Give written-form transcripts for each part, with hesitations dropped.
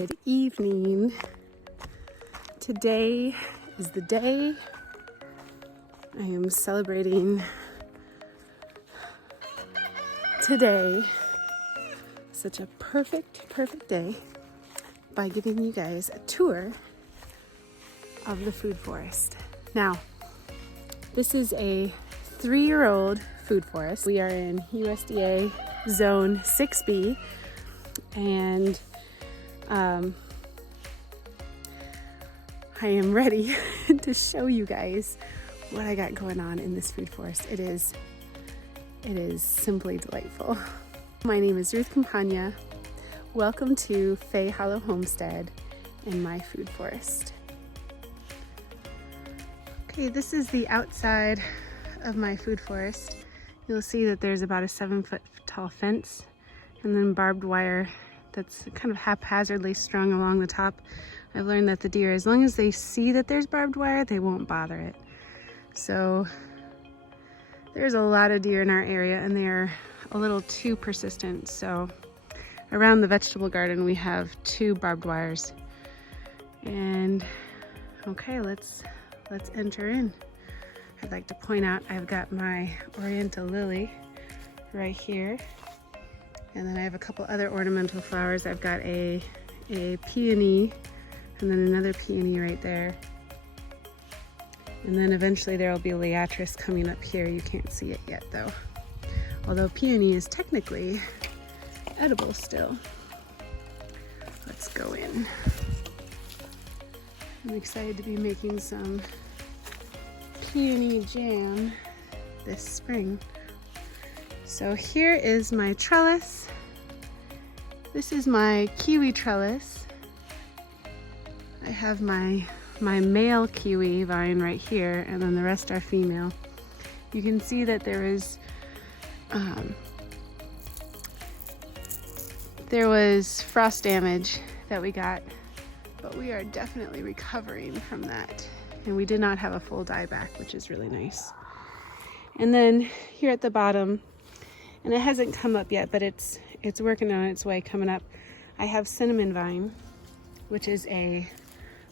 Good evening. Today is the day I am celebrating today. Such a perfect day by giving you guys a tour of the food forest. Now, this is a 3-year-old food forest. We are in USDA Zone 6B, and I am ready to show you guys what I got going on in this food forest. It is simply delightful. My name is Ruth Campagna. Welcome to Fay Hollow Homestead and my food forest. Okay, this is the outside of my food forest. You'll see that there's about a 7-foot tall fence and then barbed wire that's kind of haphazardly strung along the top. I've learned that the deer, as long as they see that there's barbed wire, they won't bother it. So there's a lot of deer in our area and they're a little too persistent. So around the vegetable garden, we have 2 barbed wires. And okay, let's enter in. I'd like to point out I've got my oriental lily right here. And then I have a couple other ornamental flowers. I've got a peony and then another peony right there. And then eventually there will be a liatris coming up here. You can't see it yet though. Although peony is technically edible still. Let's go in. I'm excited to be making some peony jam this spring. So here is my trellis. This is my kiwi trellis. I have my male kiwi vine right here, and then the rest are female. You can see that there was frost damage that we got, but we are definitely recovering from that. And we did not have a full dieback, which is really nice. And then here at the bottom, and it hasn't come up yet, but it's working on its way coming up. I have cinnamon vine, which is a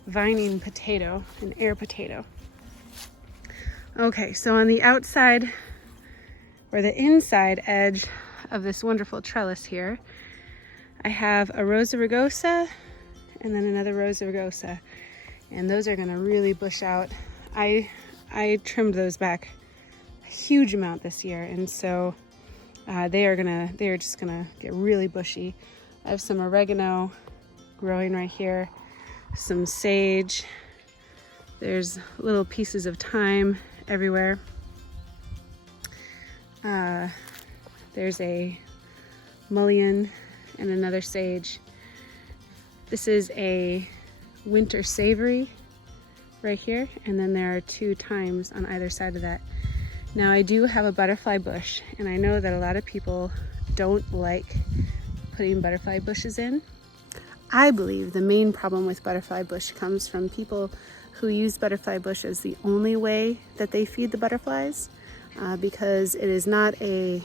vining potato, an air potato. Okay, so on the outside or the inside edge of this wonderful trellis here, I have a Rosa rugosa and then another Rosa rugosa, and those are going to really bush out. I trimmed those back a huge amount this year, and so they are just gonna get really bushy. I have some oregano growing right here, some sage. There's little pieces of thyme everywhere. There's a mullein and another sage. This is a winter savory right here, and then there are 2 thymes on either side of that. Now I do have a butterfly bush, and I know that a lot of people don't like putting butterfly bushes in. I believe the main problem with butterfly bush comes from people who use butterfly bush as the only way that they feed the butterflies, because it is not a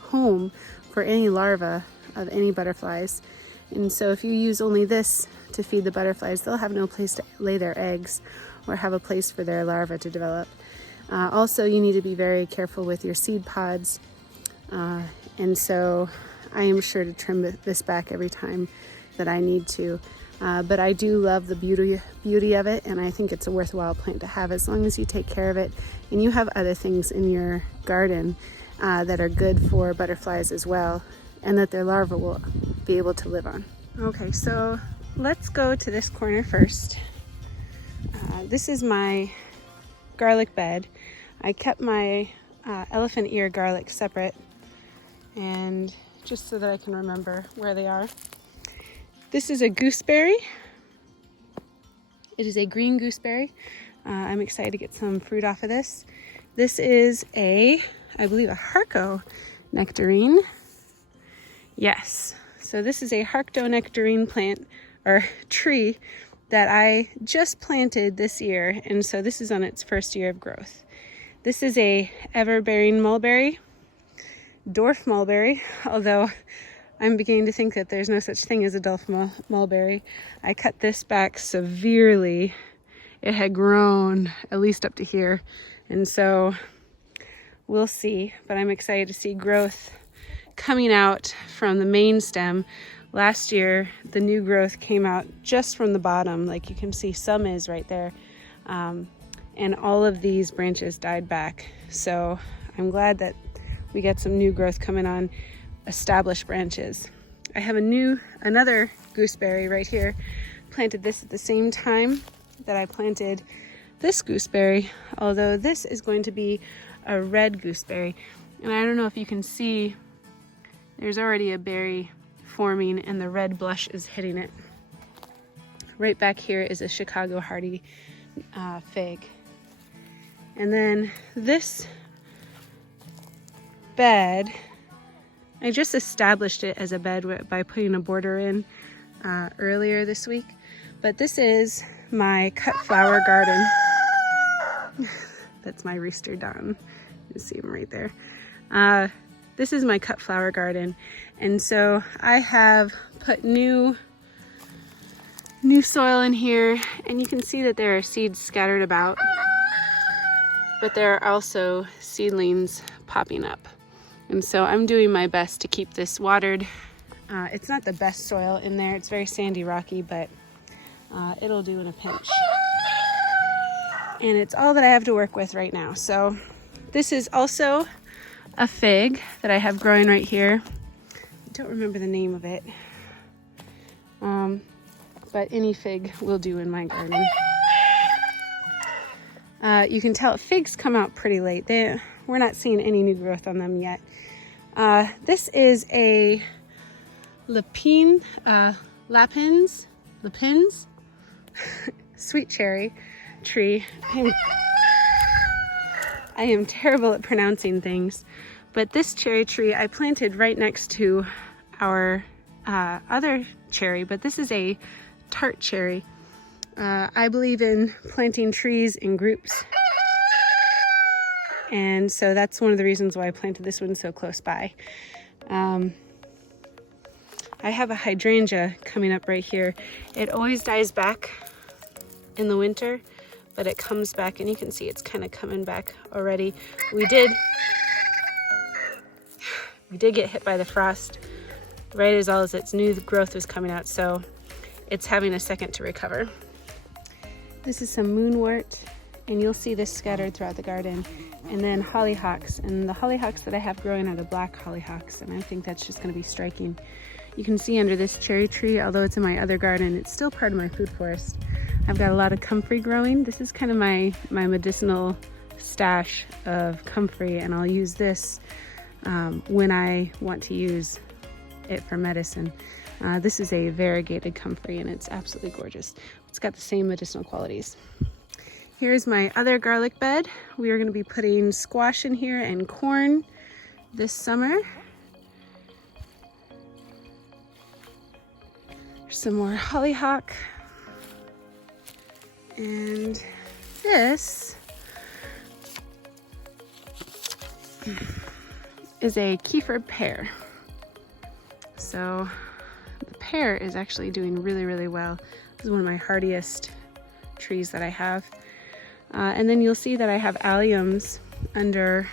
home for any larvae of any butterflies. And so if you use only this to feed the butterflies, they'll have no place to lay their eggs or have a place for their larvae to develop. Also, you need to be very careful with your seed pods. And so I am sure to trim this back every time that I need to. But I do love the beauty of it, and I think it's a worthwhile plant to have as long as you take care of it. And you have other things in your garden that are good for butterflies as well, and that their larvae will be able to live on. Okay, so let's go to this corner first. This is my garlic bed. I kept my elephant ear garlic separate, and just so that I can remember where they are. This is a gooseberry. It is a green gooseberry. I'm excited to get some fruit off of this. This is I believe a Harco nectarine. Yes, so this is a Harco nectarine plant or tree that I just planted this year, and so this is on its first year of growth. This is a ever-bearing mulberry, dwarf mulberry, although I'm beginning to think that there's no such thing as a Dulf mulberry. I cut this back severely. It had grown at least up to here. And so we'll see, but I'm excited to see growth coming out from the main stem. Last year, the new growth came out just from the bottom. Like you can see some is right there. And all of these branches died back. So I'm glad that we get some new growth coming on established branches. I have another gooseberry right here. Planted this at the same time that I planted this gooseberry, although this is going to be a red gooseberry. And I don't know if you can see, there's already a berry forming and the red blush is hitting it. Right back here is a Chicago hardy fig. And then this bed, I just established it as a bed by putting a border in earlier this week. But this is my cut flower garden. That's my rooster Don. You see him right there. This is my cut flower garden. And so I have put new soil in here, and you can see that there are seeds scattered about, but there are also seedlings popping up. And so I'm doing my best to keep this watered. It's not the best soil in there. It's very sandy, rocky, but it'll do in a pinch. And it's all that I have to work with right now. So this is also a fig that I have growing right here. I don't remember the name of it. But any fig will do in my garden. You can tell figs come out pretty late. We're not seeing any new growth on them yet. This is a lapins, sweet cherry tree. I am terrible at pronouncing things, but this cherry tree I planted right next to our other cherry, but this is a tart cherry. I believe in planting trees in groups. And so that's one of the reasons why I planted this one so close by. I have a hydrangea coming up right here. It always dies back in the winter, but it comes back, and you can see it's kind of coming back already. We did get hit by the frost right as all as its new growth was coming out, so it's having a second to recover. This is some moonwort, and you'll see this scattered throughout the garden. And then hollyhocks, and the hollyhocks that I have growing are the black hollyhocks, and I think that's just going to be striking. You can see under this cherry tree, although it's in my other garden, it's still part of my food forest. I've got a lot of comfrey growing. This is kind of my medicinal stash of comfrey, and I'll use this when I want to use it for medicine. This is a variegated comfrey, and it's absolutely gorgeous. It's got the same medicinal qualities. Here's my other garlic bed. We are going to be putting squash in here and corn this summer. There's some more hollyhock. And this is a kefir pear. So the pear is actually doing really, really well. This is one of my hardiest trees that I have. And then you'll see that I have alliums under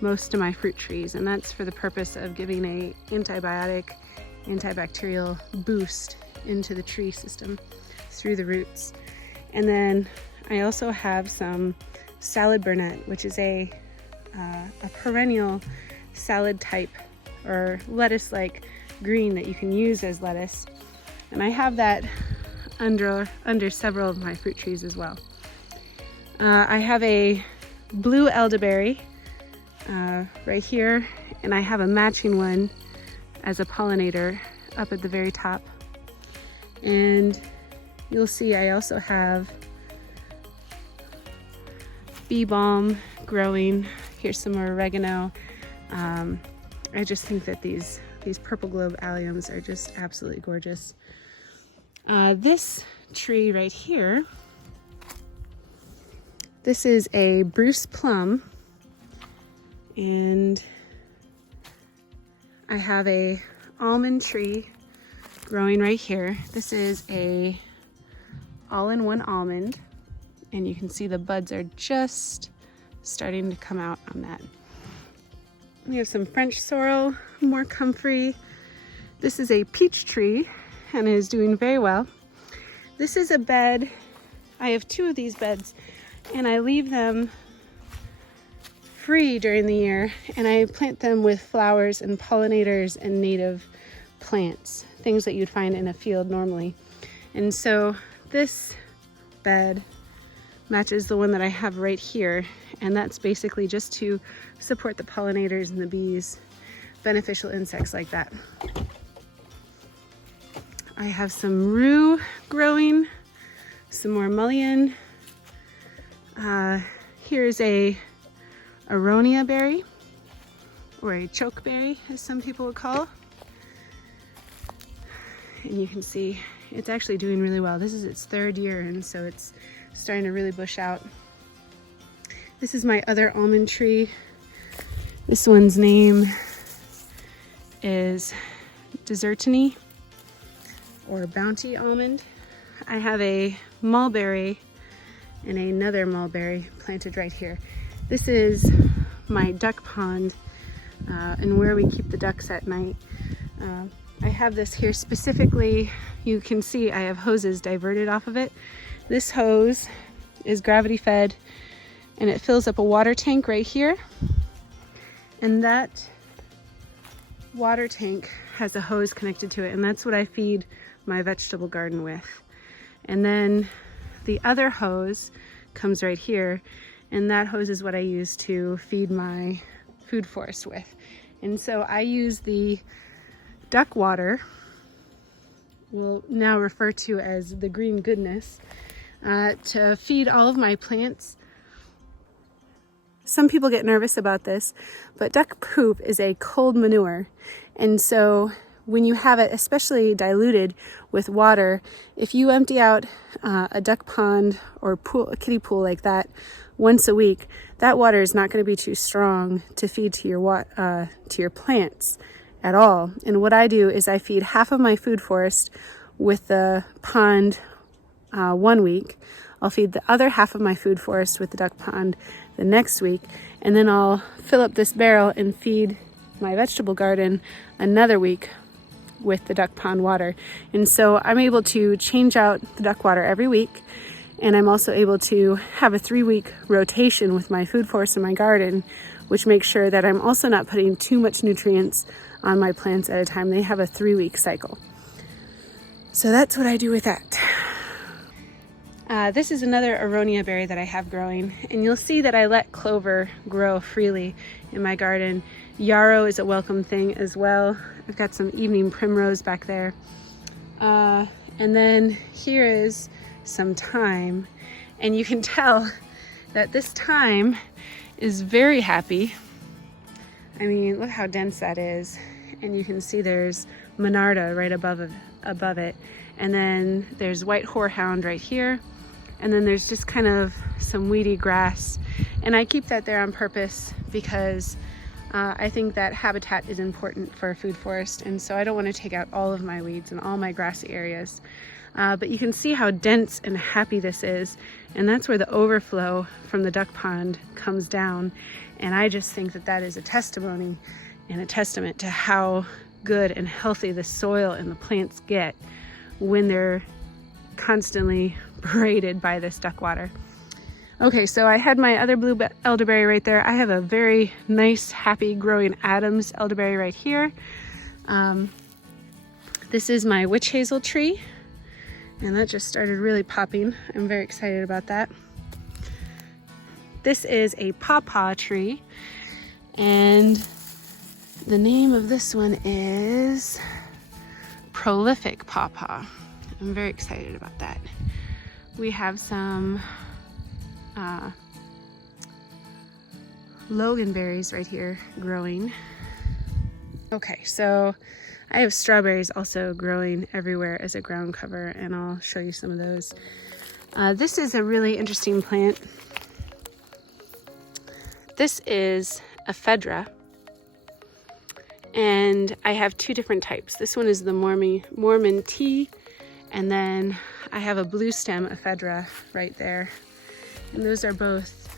most of my fruit trees, and that's for the purpose of giving a antibiotic, antibacterial boost into the tree system through the roots. And then I also have some salad burnet, which is a perennial salad type or lettuce-like green that you can use as lettuce. And I have that under several of my fruit trees as well. I have a blue elderberry right here, and I have a matching one as a pollinator up at the very top. And you'll see I also have bee balm growing. Here's some more oregano. I just think that these purple globe alliums are just absolutely gorgeous. This tree right here, this is a Bruce plum, and I have a almond tree growing right here. This is a all-in-one almond, and you can see the buds are just starting to come out on that. We have some French sorrel, more comfrey. This is a peach tree and is doing very well. This is a bed. I have 2 of these beds, and I leave them free during the year, and I plant them with flowers and pollinators and native plants, things that you'd find in a field normally. And so this bed matches the one that I have right here, and that's basically just to support the pollinators and the bees, beneficial insects like that. I have some rue growing, some more mullein. Here's a aronia berry, or a chokeberry as some people would call. And you can see it's actually doing really well. This is its 3rd year, and so it's starting to really bush out. This is my other almond tree. This one's name is Desertini, or bounty almond. I have a mulberry and another mulberry planted right here. This is my duck pond and where we keep the ducks at night. I have this here specifically. You can see I have hoses diverted off of it. This hose is gravity fed, and it fills up a water tank right here. And that water tank has a hose connected to it, and that's what I feed my vegetable garden with. And then the other hose comes right here, and that hose is what I use to feed my food forest with. And so I use the duck water, we'll now refer to as the green goodness, to feed all of my plants. Some people get nervous about this, but duck poop is a cold manure. And so when you have it, especially diluted with water, if you empty out a duck pond or pool, a kiddie pool like that once a week, that water is not going to be too strong to feed to your plants at all. And what I do is I feed half of my food forest with the pond 1 week. I'll feed the other half of my food forest with the duck pond the next week, and then I'll fill up this barrel and feed my vegetable garden another week with the duck pond water. And so I'm able to change out the duck water every week, and I'm also able to have a 3-week rotation with my food forest in my garden, which makes sure that I'm also not putting too much nutrients on my plants at a time. They have a 3-week cycle. So that's what I do with that. This is another aronia berry that I have growing, and you'll see that I let clover grow freely in my garden. Yarrow is a welcome thing as well. I've got some evening primrose back there. And then here is some thyme, and you can tell that this thyme is very happy. I mean, look how dense that is. And you can see there's monarda right above it. And then there's white horehound right here. And then there's just kind of some weedy grass. And I keep that there on purpose because I think that habitat is important for a food forest. And so I don't want to take out all of my weeds and all my grassy areas. But you can see how dense and happy this is. And that's where the overflow from the duck pond comes down. And I just think that that is a testimony and a testament to how good and healthy the soil and the plants get when they're constantly braided by this duck water. Okay, so I had my other blue elderberry right there. I have a very nice, happy growing Adams elderberry right here. This is my witch hazel tree, and that just started really popping. I'm very excited about that. This is a pawpaw tree, and the name of this one is Prolific Pawpaw. I'm very excited about that. We have some loganberries right here growing. Okay, so I have strawberries also growing everywhere as a ground cover, and I'll show you some of those. This is a really interesting plant. This is ephedra, And I have two different types. This one is the Mormon tea, and then I have a blue stem ephedra right there. And those are both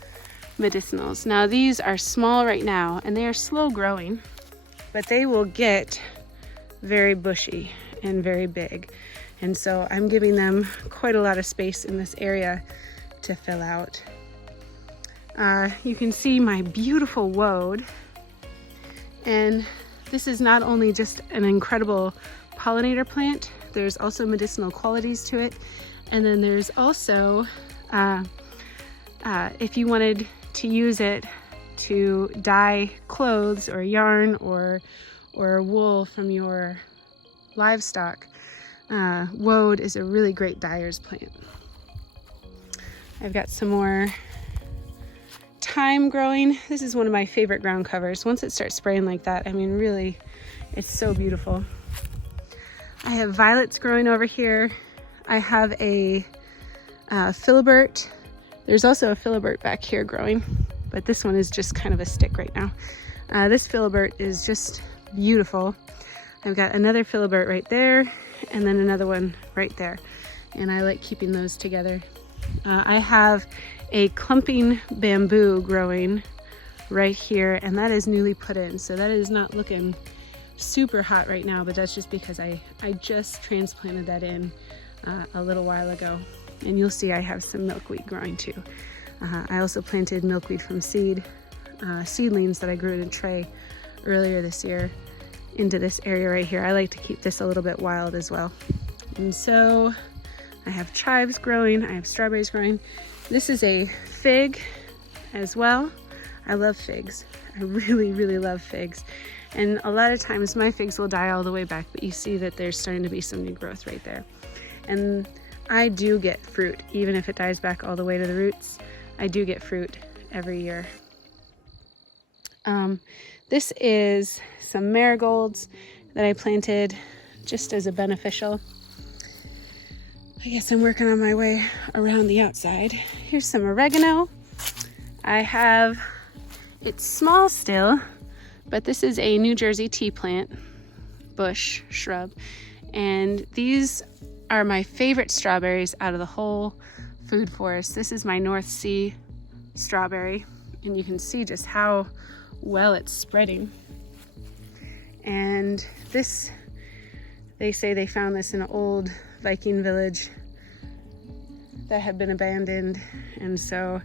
medicinals. Now these are small right now and they are slow growing, but they will get very bushy and very big. And so I'm giving them quite a lot of space in this area to fill out. You can see my beautiful woad. And this is not only just an incredible pollinator plant, there's also medicinal qualities to it. And then there's also, if you wanted to use it to dye clothes or yarn or wool from your livestock, woad is a really great dyer's plant. I've got some more thyme growing. This is one of my favorite ground covers. Once it starts spraying like that, I mean, really, it's so beautiful. I have violets growing over here. I have a filibert. There's also a filibert back here growing, but this one is just kind of a stick right now. This filibert is just beautiful. I've got another filibert right there, and then another one right there. And I like keeping those together. I have a clumping bamboo growing right here, and that is newly put in. So that is not looking super hot right now, but that's just because I just transplanted that in a little while ago. And you'll see I have some milkweed growing too. I also planted milkweed from seedlings that I grew in a tray earlier this year into this area right here. I like to keep this a little bit wild as well. And so I have chives growing, I have strawberries growing. This is a fig as well. I love figs. I really, really love figs. And a lot of times my figs will die all the way back, but you see that there's starting to be some new growth right there. And I do get fruit, even if it dies back all the way to the roots. I do get fruit every year. This is some marigolds that I planted just as a beneficial. I guess I'm working on my way around the outside. Here's some oregano. It's small still, but this is a New Jersey tea plant, bush shrub. And these are my favorite strawberries out of the whole food forest. This is my North Sea strawberry, and you can see just how well it's spreading. And this, they say they found this in an old Viking village that had been abandoned, and so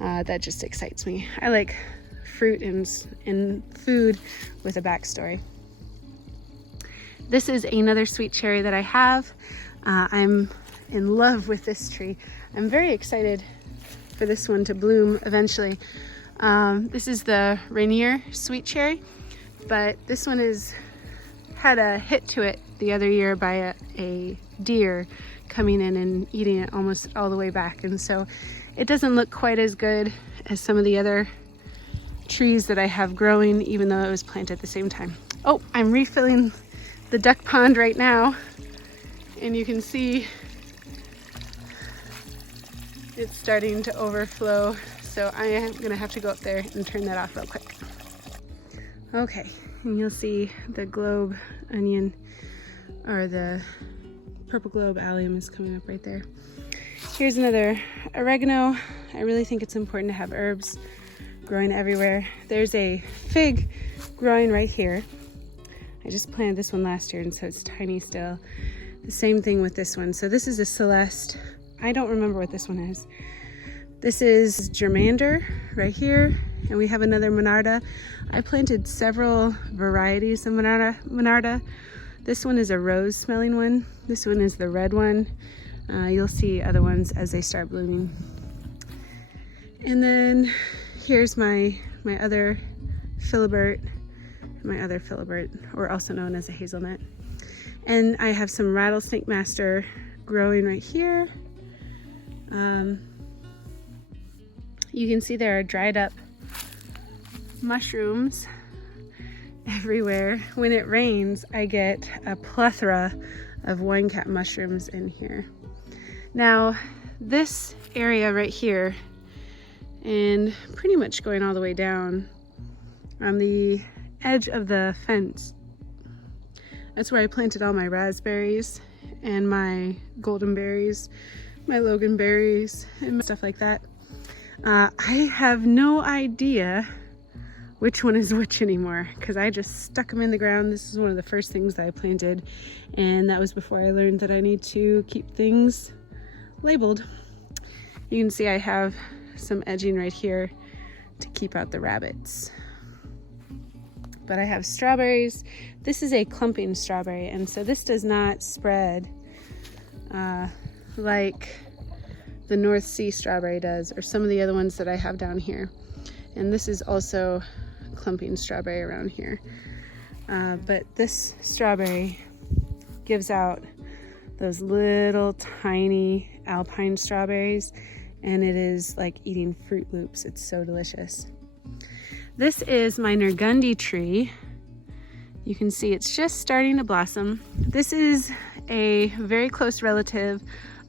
that just excites me. I like fruit and food with a backstory. This is another sweet cherry that I have. I'm in love with this tree. I'm very excited for this one to bloom eventually. This is the Rainier sweet cherry, but this one had a hit to it the other year by a deer coming in and eating it almost all the way back. And so it doesn't look quite as good as some of the other trees that I have growing, even though it was planted at the same time. Oh, I'm refilling the duck pond right now, and you can see it's starting to overflow. So I am gonna have to go up there and turn that off real quick. Okay, and you'll see the globe onion, or the purple globe allium is coming up right there. Here's another oregano. I really think it's important to have herbs growing everywhere. There's a fig growing right here. I just planted this one last year, and so it's tiny still. The same thing with this one. So this is a Celeste. I don't remember what this one is. This is germander right here, and we have another monarda. I planted several varieties of monarda. This one is a rose smelling one. This one is the red one. You'll see other ones as they start blooming. And then here's my other filibert, or also known as a hazelnut. And I have some rattlesnake master growing right here. You can see there are dried up mushrooms everywhere. When it rains, I get a plethora of wine cap mushrooms in here. Now, this area right here, and pretty much going all the way down on the edge of the fence. That's where I planted all my raspberries and my golden berries, my loganberries, and stuff like that. I have no idea which one is which anymore because I just stuck them in the ground. This is one of the first things that I planted, and that was before I learned that I need to keep things labeled. You can see I have some edging right here to keep out the rabbits. But I have strawberries. This is a clumping strawberry, and so this does not spread like the North Sea strawberry does, or some of the other ones that I have down here. And this is also clumping strawberry around here. But this strawberry gives out those little tiny alpine strawberries, and it is like eating Fruit Loops. It's so delicious. This is my Nergundi tree. You can see it's just starting to blossom. This is a very close relative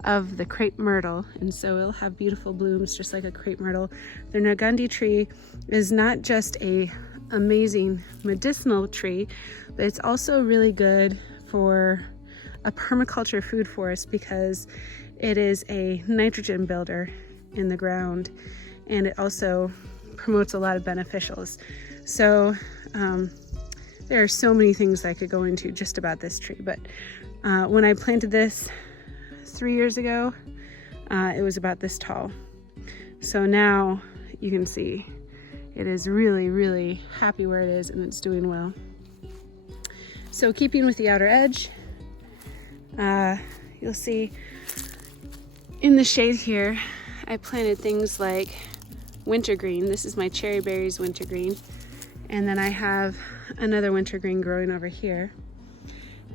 of the crepe myrtle, and so it'll have beautiful blooms just like a crepe myrtle. The Nergundi tree is not just a amazing medicinal tree, but it's also really good for a permaculture food forest because it is a nitrogen builder in the ground, and it also promotes a lot of beneficials. So there are so many things I could go into just about this tree, but when I planted this 3 years ago, it was about this tall. So now you can see it is really, really happy where it is, and it's doing well. So keeping with the outer edge, you'll see in the shade here, I planted things like wintergreen. This is my cherry berries wintergreen. And then I have another wintergreen growing over here.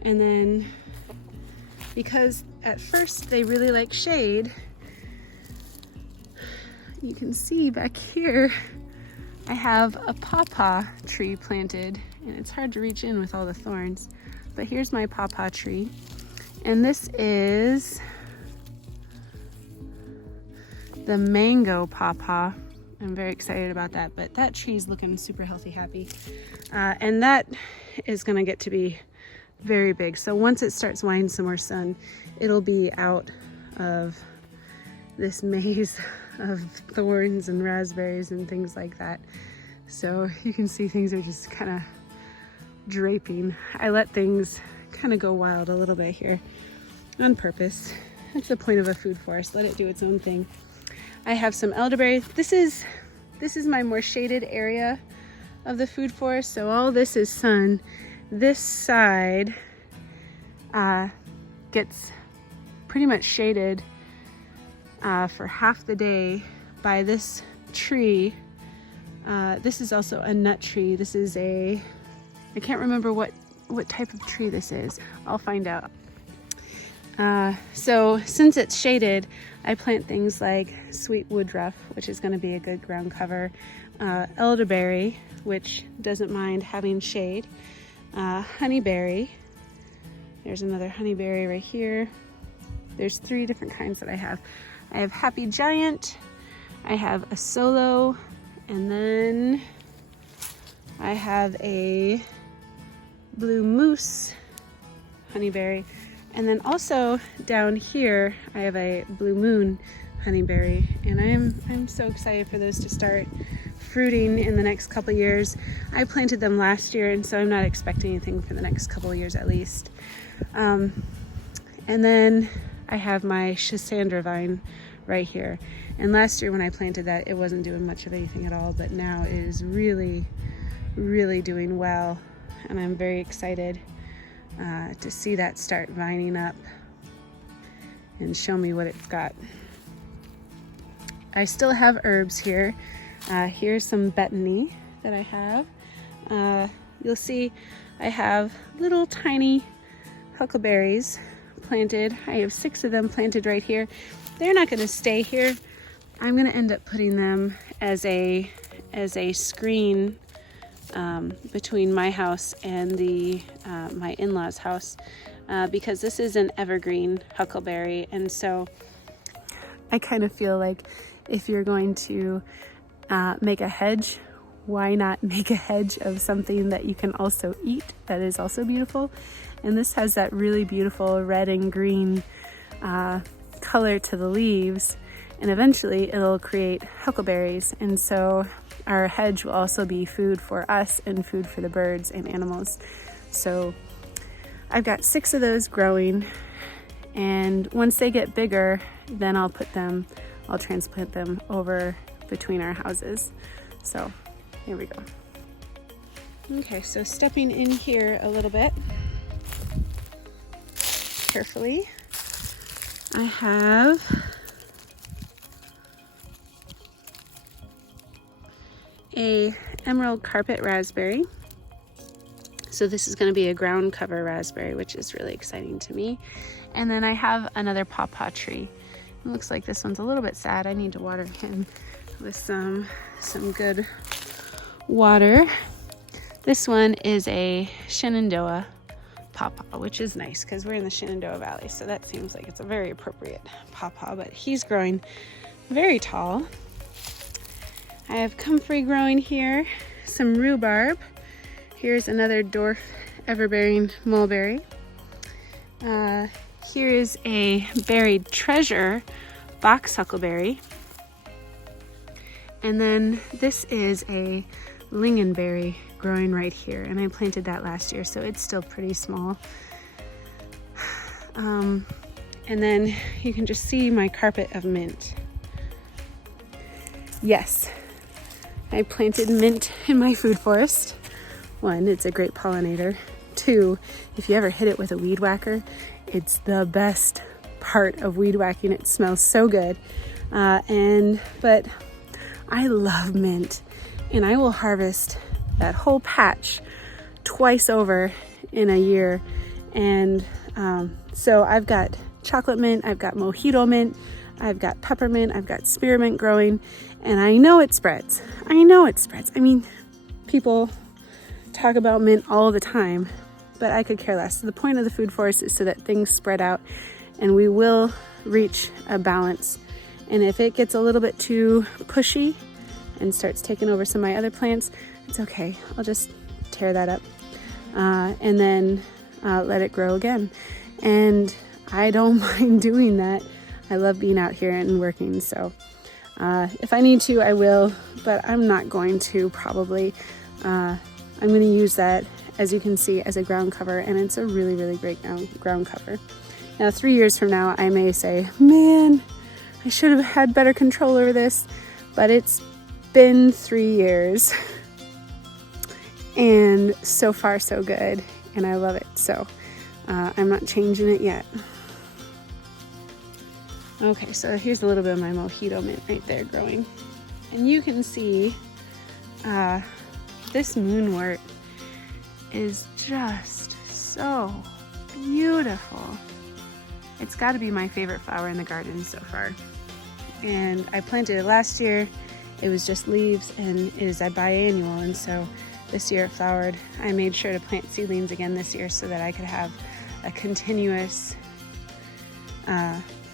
And then because at first they really like shade, you can see back here, I have a pawpaw tree planted, and it's hard to reach in with all the thorns, but here's my pawpaw tree. And this is the mango pawpaw. I'm very excited about that, but that tree's looking super healthy, happy. And that is gonna get to be very big. So once it starts wanting some more sun, it'll be out of this maze of thorns and raspberries and things like that. So you can see things are just kind of draping. I let things kind of go wild a little bit here on purpose. That's the point of a food forest. Let it do its own thing. I have some elderberry. This is my more shaded area of the food forest. So all this is sun. This side gets pretty much shaded for half the day by this tree. This is also a nut tree. This is I can't remember what type of tree this is. I'll find out. So since it's shaded, I plant things like sweet woodruff, which is going to be a good ground cover, elderberry, which doesn't mind having shade, honeyberry. There's another honeyberry right here. There's 3 different kinds that I have. I have Happy Giant, I have a Solo, and then I have a Blue Moose honeyberry. And then also down here, I have a Blue Moon honeyberry, and I'm so excited for those to start fruiting in the next couple years. I planted them last year, and so I'm not expecting anything for the next couple of years at least. And then I have my Schisandra vine right here. And last year when I planted that, it wasn't doing much of anything at all, but now it is really, really doing well. And I'm very excited to see that start vining up and show me what it's got. I still have herbs here. Here's some betony that I have. You'll see I have little tiny huckleberries planted. I have 6 of them planted right here. They're not going to stay here. I'm going to end up putting them as a screen between my house and my in-laws' house because this is an evergreen huckleberry, and so I kind of feel like if you're going to make a hedge why not make a hedge of something that you can also eat that is also beautiful? And this has that really beautiful red and green color to the leaves, and eventually it'll create huckleberries. And so our hedge will also be food for us and food for the birds and animals. So I've got 6 of those growing, and once they get bigger, then I'll transplant them over between our houses. So here we go. Okay, so stepping in here a little bit carefully, I have a emerald carpet raspberry. So this is going to be a ground cover raspberry, which is really exciting to me. And then I have another pawpaw tree. It looks like this one's a little bit sad. I need to water him with some good water. This one is a Shenandoah pawpaw, which is nice because we're in the Shenandoah Valley, so that seems like it's a very appropriate pawpaw, but he's growing very tall. I have comfrey growing here, some rhubarb. Here's another dwarf everbearing mulberry. Here is a buried treasure box huckleberry. And then this is a lingonberry growing right here, and I planted that last year, so it's still pretty small. And then you can just see my carpet of mint. Yes, I planted mint in my food forest. 1, it's a great pollinator. 2, if you ever hit it with a weed whacker, it's the best part of weed whacking. It smells so good. But I love mint, and I will harvest that whole patch twice over in a year. And so I've got chocolate mint, I've got mojito mint, I've got peppermint, I've got spearmint growing, and I know it spreads. I mean, people talk about mint all the time, but I could care less. So the point of the food forest is so that things spread out and we will reach a balance. And if it gets a little bit too pushy and starts taking over some of my other plants, it's okay. I'll just tear that up and then let it grow again. And I don't mind doing that. I love being out here and working. So if I need to, I will, but I'm not going to probably. I'm going to use that, as you can see, as a ground cover, and it's a really, really great ground cover. Now, 3 years from now, I may say, man, I should have had better control over this, but it's been 3 years, and so far, so good, and I love it, so I'm not changing it yet. Okay, so here's a little bit of my mojito mint right there growing, and you can see this moonwort is just so beautiful. It's got to be my favorite flower in the garden so far. And I planted it last year. It was just leaves, and it is a biannual, and so this year it flowered. I made sure to plant seedlings again this year so that I could have a continuous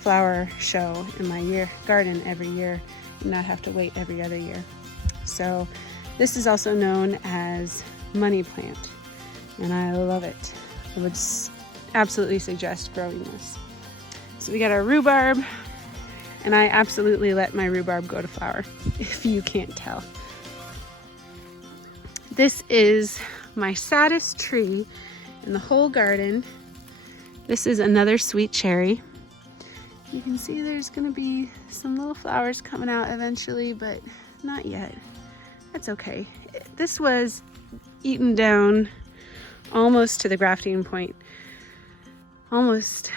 flower show in my garden every year and not have to wait every other year. So this is also known as money plant, and I love it. I would absolutely suggest growing this. So we got our rhubarb, and I absolutely let my rhubarb go to flower, if you can't tell. This is my saddest tree in the whole garden. This is another sweet cherry. You can see there's gonna be some little flowers coming out eventually, but not yet. That's okay. This was eaten down almost to the grafting point, almost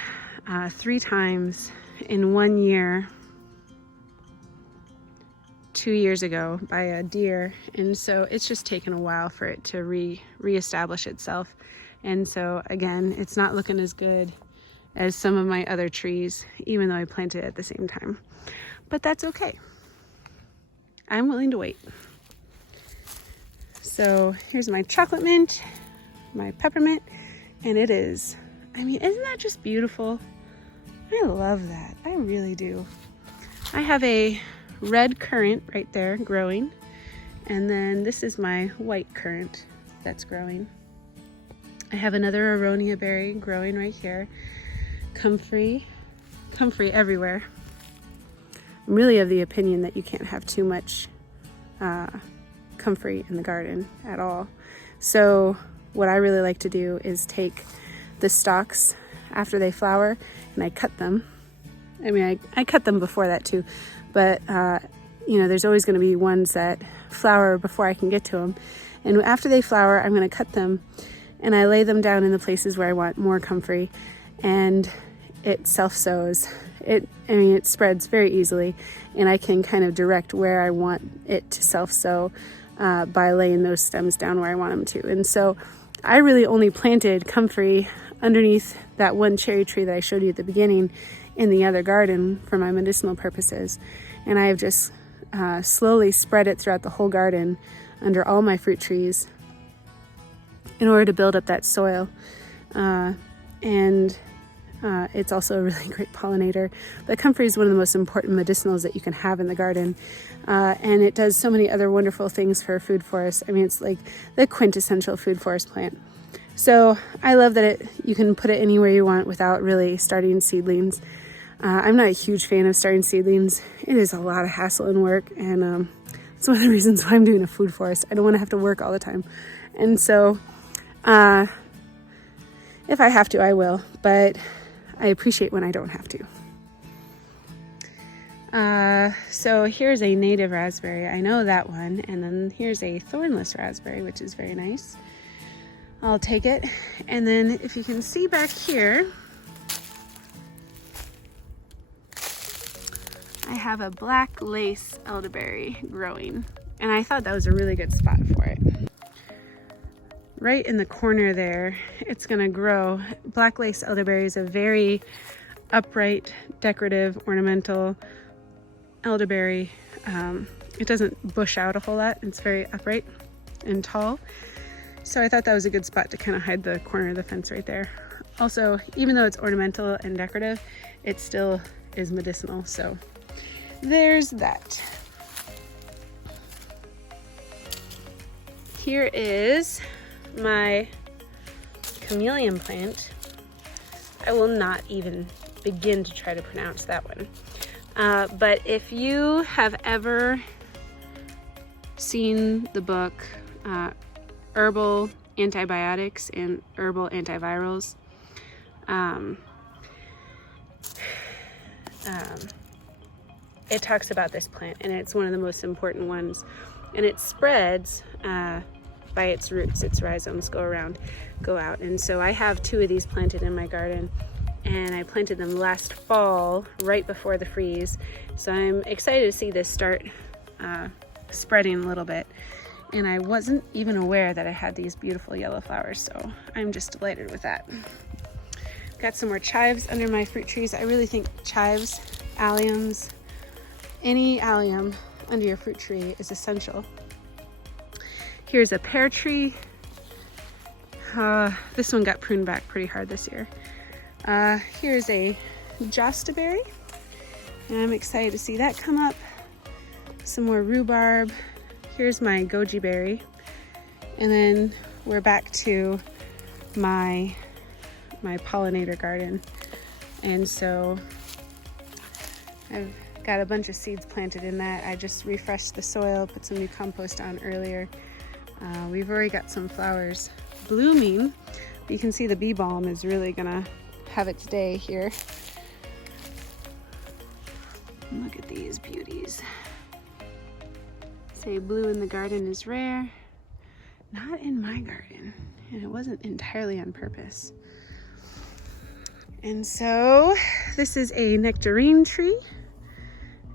3 times in 1 year, 2 years ago by a deer, and so it's just taken a while for it to reestablish itself. And so again, it's not looking as good as some of my other trees, even though I planted it at the same time, but that's okay. I'm willing to wait. So here's my chocolate mint, my peppermint, and it is, I mean, isn't that just beautiful? I love that. I really do. I have a red currant right there growing, And then this is my white currant that's growing. I have another aronia berry growing right here. Comfrey everywhere. I'm really of the opinion that you can't have too much comfrey in the garden at all. So what I really like to do is take the stalks after they flower and I cut them. I mean, I cut them before that too, but you know, there's always going to be ones that flower before I can get to them. And after they flower, I'm going to cut them and I lay them down in the places where I want more comfrey, and it self-sows. It spreads very easily, and I can kind of direct where I want it to self-sow by laying those stems down where I want them to. And so I really only planted comfrey underneath that one cherry tree that I showed you at the beginning in the other garden for my medicinal purposes. And I have just slowly spread it throughout the whole garden under all my fruit trees in order to build up that soil. It's also a really great pollinator. But comfrey is one of the most important medicinals that you can have in the garden. And it does so many other wonderful things for a food forest. I mean, it's like the quintessential food forest plant. So I love that you can put it anywhere you want without really starting seedlings. I'm not a huge fan of starting seedlings. It is a lot of hassle and work, and it's one of the reasons why I'm doing a food forest. I don't want to have to work all the time. And so if I have to, I will, but I appreciate when I don't have to. So here's a native raspberry. I know that one. And then here's a thornless raspberry, which is very nice. I'll take it. And then if you can see back here, I have a black lace elderberry growing. And I thought that was a really good spot for it. Right in the corner there, it's gonna grow. Black lace elderberry is a very upright, decorative, ornamental elderberry. It doesn't bush out a whole lot. It's very upright and tall. So I thought that was a good spot to kind of hide the corner of the fence right there. Also, even though it's ornamental and decorative, it still is medicinal. So there's that. Here is my chameleon plant. I will not even begin to try to pronounce that one. But if you have ever seen the book Herbal Antibiotics and Herbal Antivirals, it talks about this plant, and it's one of the most important ones, and it spreads by its roots. Its rhizomes go out, and so I have 2 of these planted in my garden, and I planted them last fall right before the freeze. So I'm excited to see this start spreading a little bit, and I wasn't even aware that I had these beautiful yellow flowers, so I'm just delighted with that. Got some more chives under my fruit trees. I really think chives, alliums, any allium under your fruit tree is essential. Here's a pear tree. This one got pruned back pretty hard this year. Here's a jostaberry, and I'm excited to see that come up. Some more rhubarb. Here's my goji berry, and then we're back to my pollinator garden. And so I've got a bunch of seeds planted in that. I just refreshed the soil, put some new compost on earlier. We've already got some flowers blooming. You can see the bee balm is really gonna have its day here. Look at these beauties. Say blue in the garden is rare. Not in my garden, and it wasn't entirely on purpose. And so this is a nectarine tree,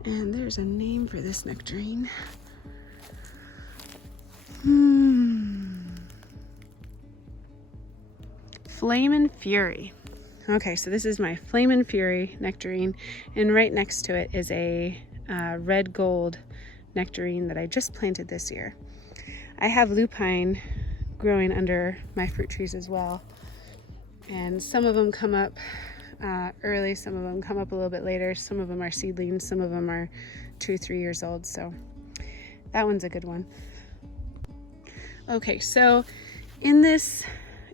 and there's a name for this nectarine. Flamin' Fury. Okay, so this is my Flamin' Fury nectarine, and right next to it is a red gold nectarine that I just planted this year. I have lupine growing under my fruit trees as well, and some of them come up early, some of them come up a little bit later, some of them are seedlings, some of them are 2 or 3 years old, so that one's a good one. Okay, so in this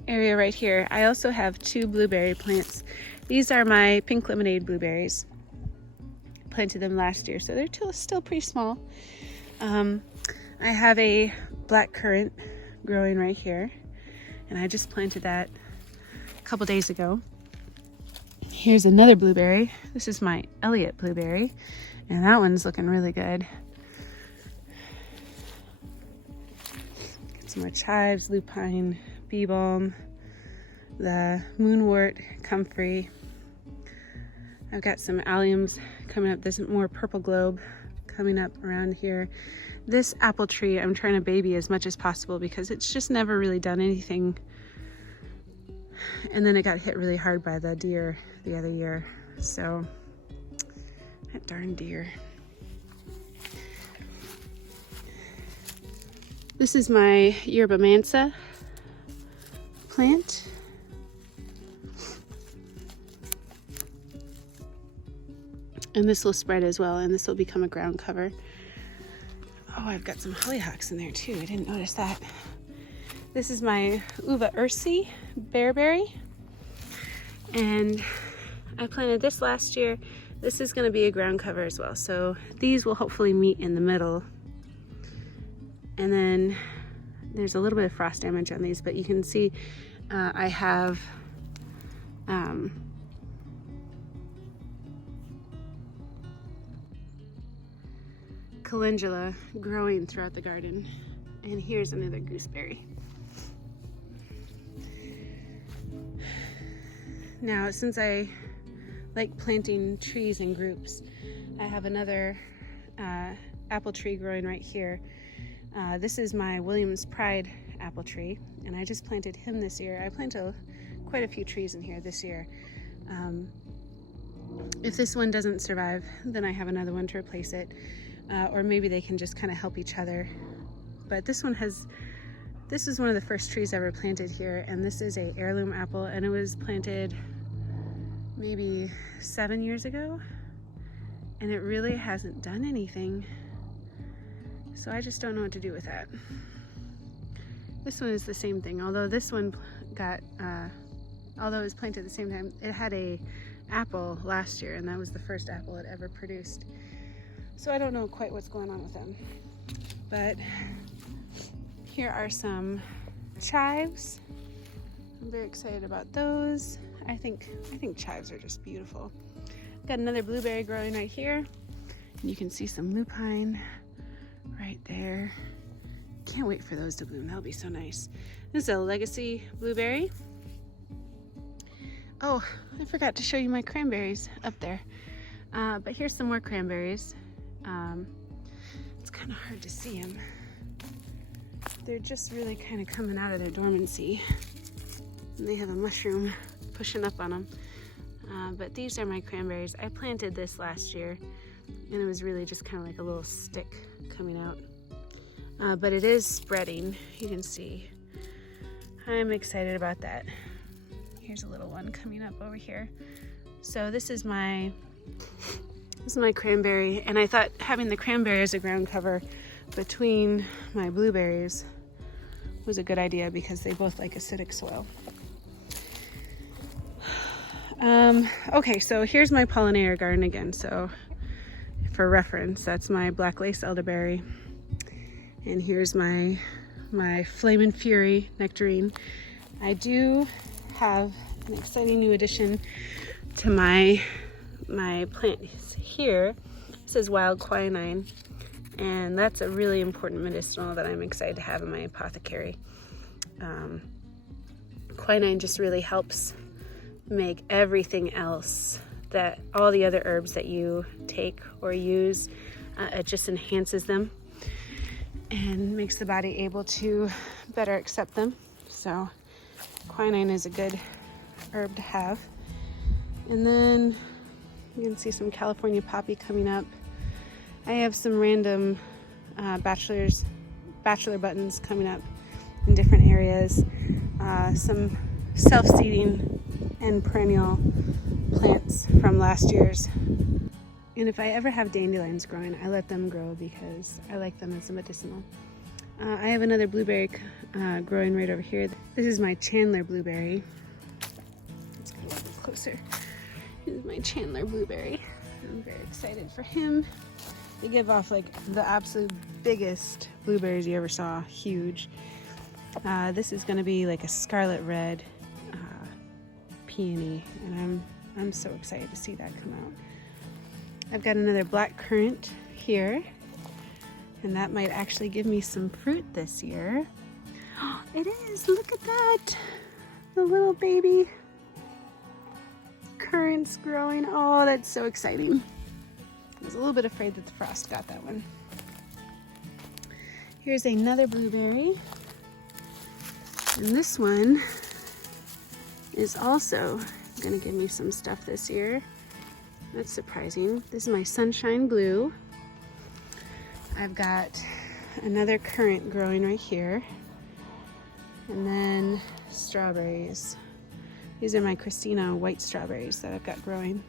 area right here, I also have 2 blueberry plants. These are my pink lemonade blueberries. Planted them last year, so they're still pretty small. I have a black currant growing right here, and I just planted that a couple days ago. Here's another blueberry. This is my Elliott blueberry, and that one's looking really good. Got some more chives, lupine, bee balm, the moonwort, comfrey. I've got some alliums coming up. There's more purple globe coming up around here. This apple tree I'm trying to baby as much as possible because it's just never really done anything. And then it got hit really hard by the deer the other year. So, that darn deer. This is my yerba mansa plant. And this will spread as well, and this will become a ground cover. Oh, I've got some hollyhocks in there too. I didn't notice that. This is my uva ursi bearberry, and I planted this last year. This is going to be a ground cover as well, so these will hopefully meet in the middle. And then there's a little bit of frost damage on these, but you can see I have calendula growing throughout the garden. And here's another gooseberry. Now, since I like planting trees in groups, I have another apple tree growing right here. This is my Williams Pride apple tree, and I just planted him this year. I planted quite a few trees in here this year. If this one doesn't survive, then I have another one to replace it. Or maybe they can just kind of help each other. But this is one of the first trees ever planted here, and this is a heirloom apple, and it was planted maybe 7 years ago, and it really hasn't done anything. So I just don't know what to do with that. This one is the same thing, although this one although it was planted at the same time, it had a apple last year, and that was the first apple it ever produced. So I don't know quite what's going on with them. But here are some chives. I'm very excited about those. I think chives are just beautiful. Got another blueberry growing right here. And you can see some lupine right there. Can't wait for those to bloom. That'll be so nice. This is a legacy blueberry. Oh, I forgot to show you my cranberries up there. But here's some more cranberries. It's kind of hard to see them. They're just really kind of coming out of their dormancy. And they have a mushroom pushing up on them. But these are my cranberries. I planted this last year, and it was really just kind of like a little stick coming out. But it is spreading, you can see. I'm excited about that. Here's a little one coming up over here. So this is my cranberry, and I thought having the cranberry as a ground cover between my blueberries was a good idea because they both like acidic soil. Okay, so here's my pollinator garden again. So for reference, that's my black lace elderberry, and here's my Flamin' Fury nectarine. I do have an exciting new addition to my plants here. This is wild quinine, and that's a really important medicinal that I'm excited to have in my apothecary. Quinine just really helps make everything else, that all the other herbs that you take or use, it just enhances them and makes the body able to better accept them. So quinine is a good herb to have. And then you can see some California poppy coming up. I have some random bachelor buttons coming up in different areas. Some self-seeding and perennial plants from last year's. And if I ever have dandelions growing, I let them grow because I like them as a medicinal. I have another blueberry growing right over here. This is my Chandler blueberry. Let's go a little bit closer. This is my Chandler blueberry. I'm very excited for him. They give off like the absolute biggest blueberries you ever saw, huge. This is going to be like a scarlet red peony, and I'm so excited to see that come out. I've got another black currant here, and that might actually give me some fruit this year. Oh, it is! Look at that! The little baby currants growing. Oh, that's so exciting. I was a little bit afraid that the frost got that one. Here's another blueberry. And this one is also gonna give me some stuff this year. That's surprising. This is my Sunshine Blue. I've got another currant growing right here. And then strawberries. These are my Christina white strawberries that I've got growing.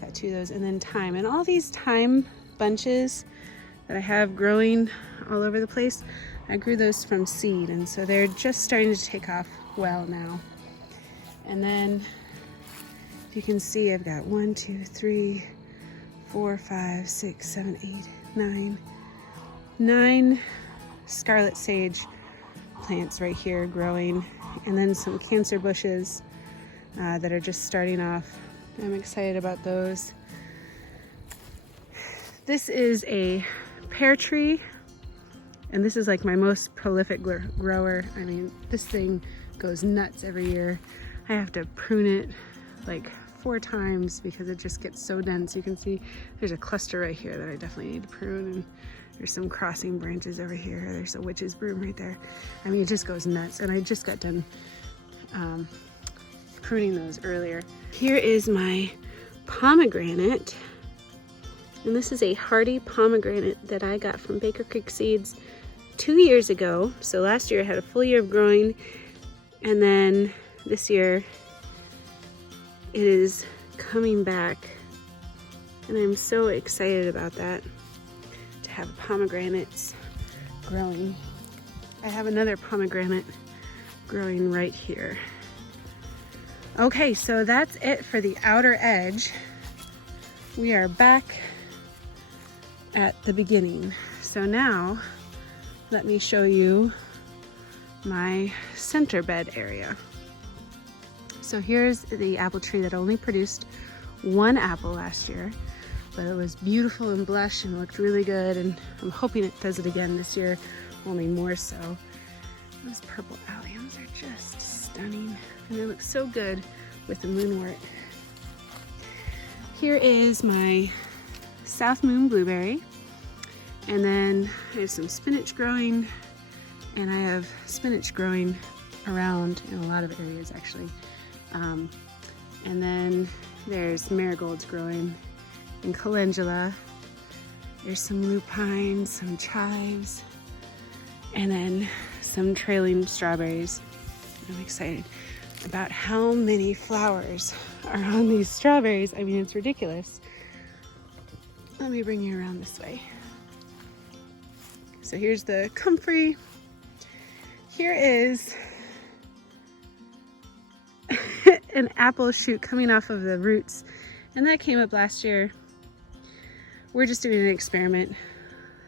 Got 2 of those, and then thyme. And all these thyme bunches that I have growing all over the place, I grew those from seed, and so they're just starting to take off well now. And then, if you can see, I've got 1, 2, 3, 4, 5, 6, 7, 8, 9 scarlet sage plants right here growing, and then some cancer bushes that are just starting off. I'm excited about those. This is a pear tree, and this is like my most prolific grower. I mean, this thing goes nuts every year. I have to prune it like 4 times because it just gets so dense. You can see there's a cluster right here that I definitely need to prune, and there's some crossing branches over here. There's a witch's broom right there. I mean, it just goes nuts, and I just got done pruning those earlier. Here is my pomegranate, and this is a hardy pomegranate that I got from Baker Creek Seeds 2 years ago. So last year I had a full year of growing, and then this year it is coming back, and I'm so excited about that, to have pomegranates growing. I have another pomegranate growing right here. Okay, so that's it for the outer edge. We are back at the beginning. So now let me show you my center bed area. So here's the apple tree that only produced 1 apple last year, but it was beautiful and blush and looked really good, and I'm hoping it does it again this year, only more so. Those purple alliums are just stunning, and they look so good with the moonwort. Here is my South Moon blueberry, and then I have some spinach growing, and I have spinach growing around in a lot of areas actually. And then there's marigolds growing, and calendula. There's some lupines, some chives, and then some trailing strawberries. I'm excited about how many flowers are on these strawberries. I mean, it's ridiculous. Let me bring you around this way. So here's the comfrey. Here is an apple shoot coming off of the roots, and that came up last year. We're just doing an experiment,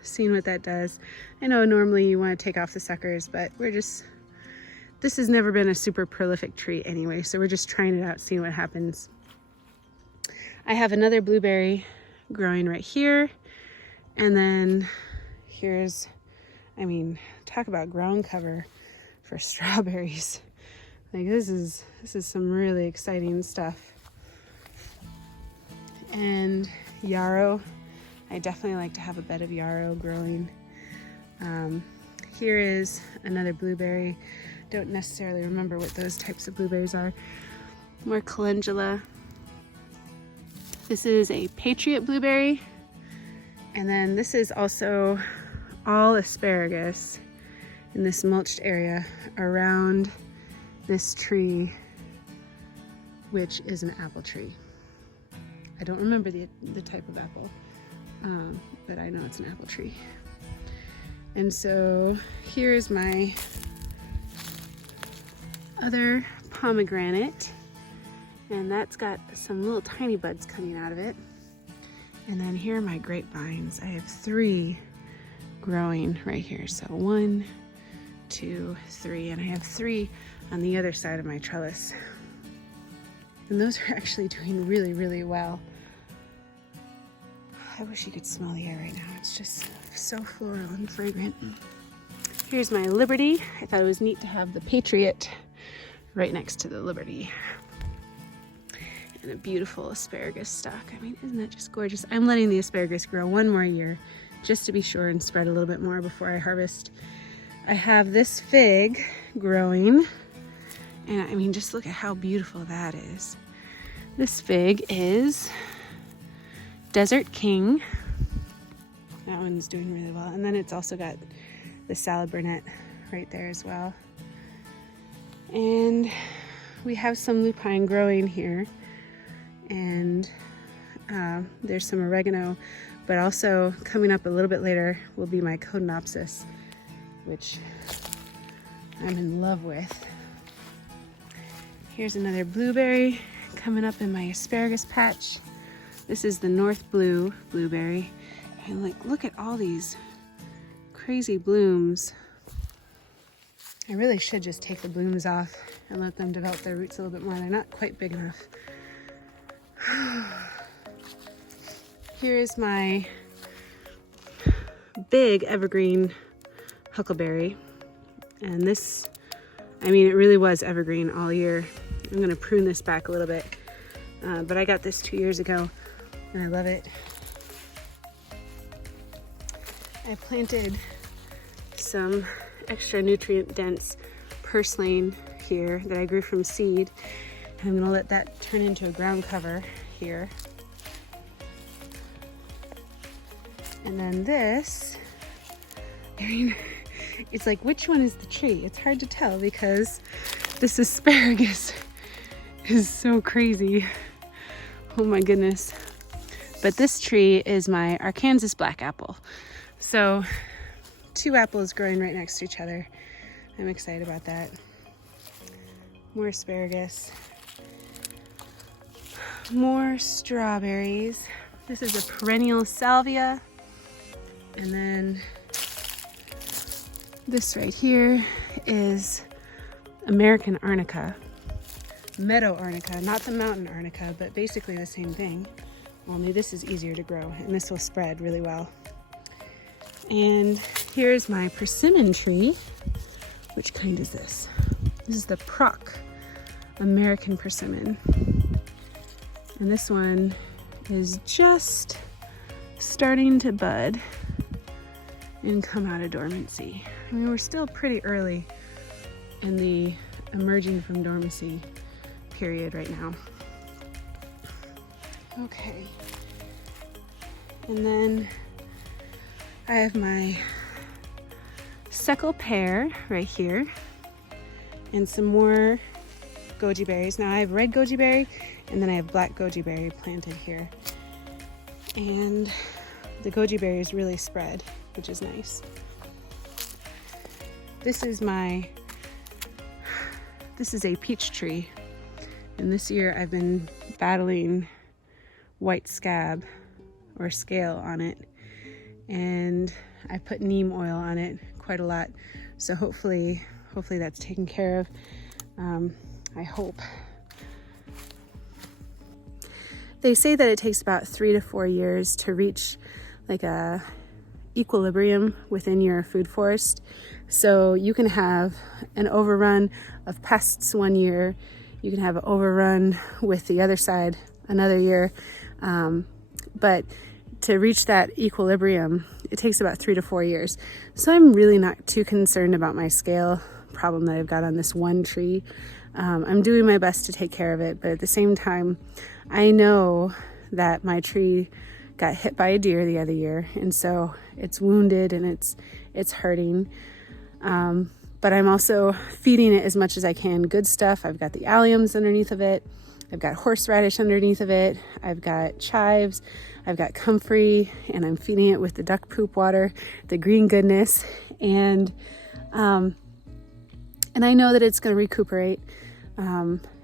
seeing what that does. I know normally you want to take off the suckers, but this has never been a super prolific tree anyway, so we're just trying it out, seeing what happens. I have another blueberry growing right here, and then here's, I mean, talk about ground cover for strawberries. Like this is some really exciting stuff. And yarrow, I definitely like to have a bed of yarrow growing. Here is another blueberry. Don't necessarily remember what those types of blueberries are. More calendula. This is a Patriot blueberry, and then this is also all asparagus in this mulched area around this tree, which is an apple tree. I don't remember the type of apple, but I know it's an apple tree. And so here's my other pomegranate, and that's got some little tiny buds coming out of it. And then here are my grapevines. I have 3 growing right here. So 1, 2, 3, and I have 3 on the other side of my trellis. And those are actually doing really, really well. I wish you could smell the air right now. It's just so floral and fragrant. Here's my Liberty. I thought it was neat to have the Patriot right next to the Liberty. And a beautiful asparagus stalk. I mean, isn't that just gorgeous? I'm letting the asparagus grow 1 more year just to be sure and spread a little bit more before I harvest. I have this fig growing, and I mean, just look at how beautiful that is. This fig is Desert King. That one's doing really well. And then it's also got the salad burnet right there as well. And we have some lupine growing here, and there's some oregano, but also coming up a little bit later will be my Codenopsis, which I'm in love with. Here's another blueberry coming up in my asparagus patch. This is the North Blue blueberry. And like, look at all these crazy blooms. I really should just take the blooms off and let them develop their roots a little bit more. They're not quite big enough. Here is my big evergreen huckleberry. And this, I mean, it really was evergreen all year. I'm gonna prune this back a little bit. But I got this 2 years ago and I love it. I planted some extra nutrient dense purslane here that I grew from seed. And I'm gonna let that turn into a ground cover here. And then this, I mean, it's like, which one is the tree? It's hard to tell because this asparagus is so crazy. Oh my goodness. But this tree is my Arkansas black apple. So 2 apples growing right next to each other. I'm excited about that. More asparagus. More strawberries. This is a perennial salvia. And then this right here is American arnica. Meadow arnica, not the mountain arnica, but basically the same thing. Only this is easier to grow and this will spread really well. And here's my persimmon tree. Which kind is this? This is the Proc American persimmon. And this one is just starting to bud and come out of dormancy. I mean, we're still pretty early in the emerging from dormancy period right now. Okay. And then I have my Seckle pear right here and some more goji berries. Now I have red goji berry and then I have black goji berry planted here. And the goji berries really spread, which is nice. This is a peach tree. And this year I've been battling white scab or scale on it. And I put neem oil on it quite a lot. So hopefully that's taken care of. I hope. They say that it takes about 3 to 4 years to reach like a equilibrium within your food forest. So you can have an overrun of pests 1 year, you can have an overrun with the other side another year, but to reach that equilibrium, it takes about 3 to 4 years. So I'm really not too concerned about my scale problem that I've got on this one tree. I'm doing my best to take care of it, but at the same time, I know that my tree got hit by a deer the other year, and so it's wounded and it's hurting. But I'm also feeding it as much as I can. Good stuff. I've got the alliums underneath of it. I've got horseradish underneath of it. I've got chives. I've got comfrey, and I'm feeding it with the duck poop water, the green goodness. And I know that it's going to recuperate,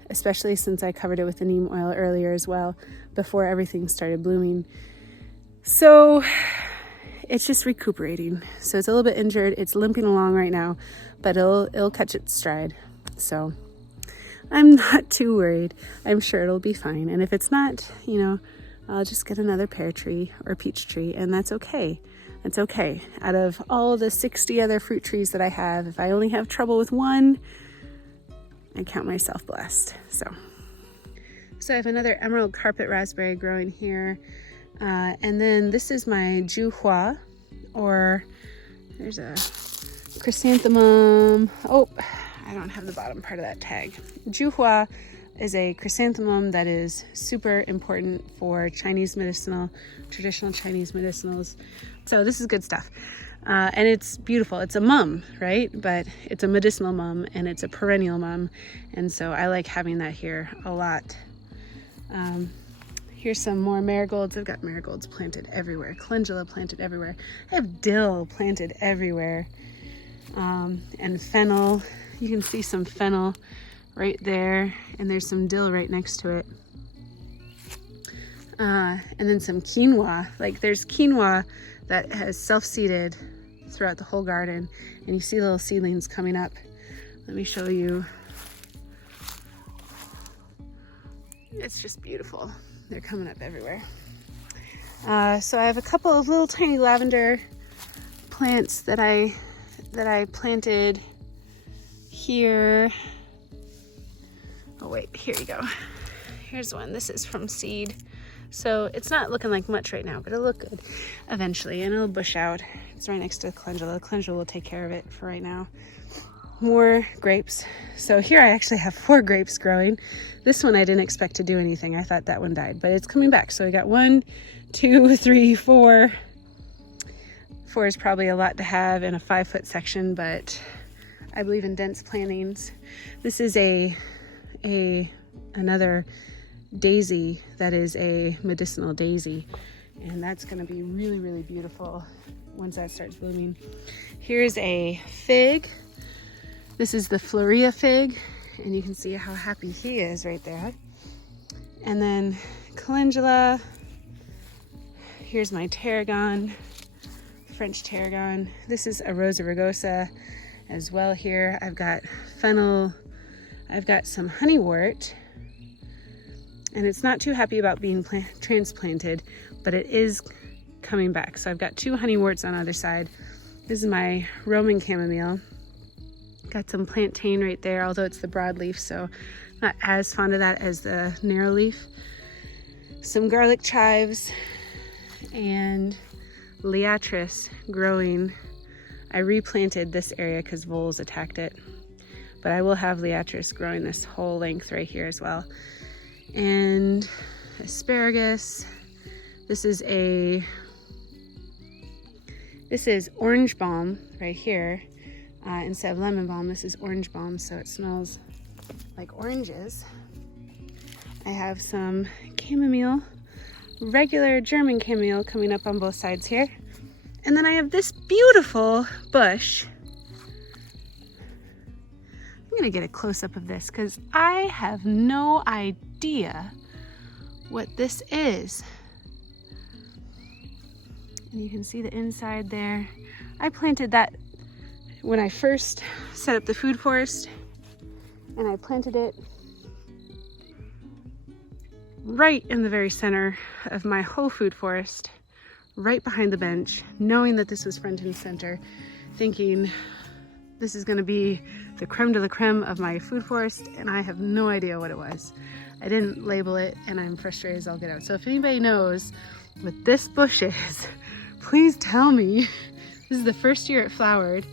especially since I covered it with the neem oil earlier as well, before everything started blooming. So it's just recuperating. So it's a little bit injured. It's limping along right now, but it'll catch its stride. So I'm not too worried. I'm sure it'll be fine. And if it's not, I'll just get another pear tree or peach tree, and that's okay. That's okay. Out of all the 60 other fruit trees that I have, if I only have trouble with one, I count myself blessed. So I have another emerald carpet raspberry growing here. And then this is my juhua, or there's a chrysanthemum. Oh, I don't have the bottom part of that tag. Juhua is a chrysanthemum that is super important for Chinese medicinal, traditional Chinese medicinals. So this is good stuff. And it's beautiful. It's a mum, right? But it's a medicinal mum, and it's a perennial mum. And so I like having that here a lot. Here's some more marigolds. I've got marigolds planted everywhere. Calendula planted everywhere. I have dill planted everywhere. And fennel. You can see some fennel right there. And there's some dill right next to it. And then some quinoa. Like there's quinoa that has self-seeded throughout the whole garden. And you see little seedlings coming up. Let me show you. It's just beautiful. They're coming up everywhere. So I have a couple of little tiny lavender plants that I planted here. Oh wait, here you go. Here's one. This is from seed. So it's not looking like much right now, but it'll look good eventually, and it'll bush out. It's right next to the calendula. The calendula will take care of it for right now. More grapes. So here I actually have 4 grapes growing. This one I didn't expect to do anything. I thought that one died, but it's coming back. So we got 1, 2, 3, 4. 4 is probably a lot to have in a 5-foot section, but I believe in dense plantings. This is another daisy that is a medicinal daisy, and that's going to be really, really beautiful once that starts blooming. Here's a fig. This is the Florea fig, and you can see how happy he is right there. And then calendula. Here's my tarragon, French tarragon. This is a Rosa rugosa as well here. I've got fennel. I've got some honeywort, and it's not too happy about being transplanted, but it is coming back. So I've got 2 honeyworts on either side. This is my Roman chamomile. Got some plantain right there, although it's the broadleaf, so not as fond of that as the narrow leaf. Some garlic chives and liatris growing. I replanted this area because voles attacked it, but I will have liatris growing this whole length right here as well. And asparagus. This is orange balm right here. Instead of lemon balm, this is orange balm, so it smells like oranges. I have some chamomile, regular German chamomile coming up on both sides here. And then I have this beautiful bush. I'm gonna get a close-up of this because I have no idea what this is. And you can see the inside there. I planted that when I first set up the food forest, and I planted it right in the very center of my whole food forest, right behind the bench, knowing that this was front and center, thinking this is gonna be the creme de la creme of my food forest, and I have no idea what it was. I didn't label it, and I'm frustrated as I'll get out. So if anybody knows what this bush is, please tell me. This is the first year it flowered,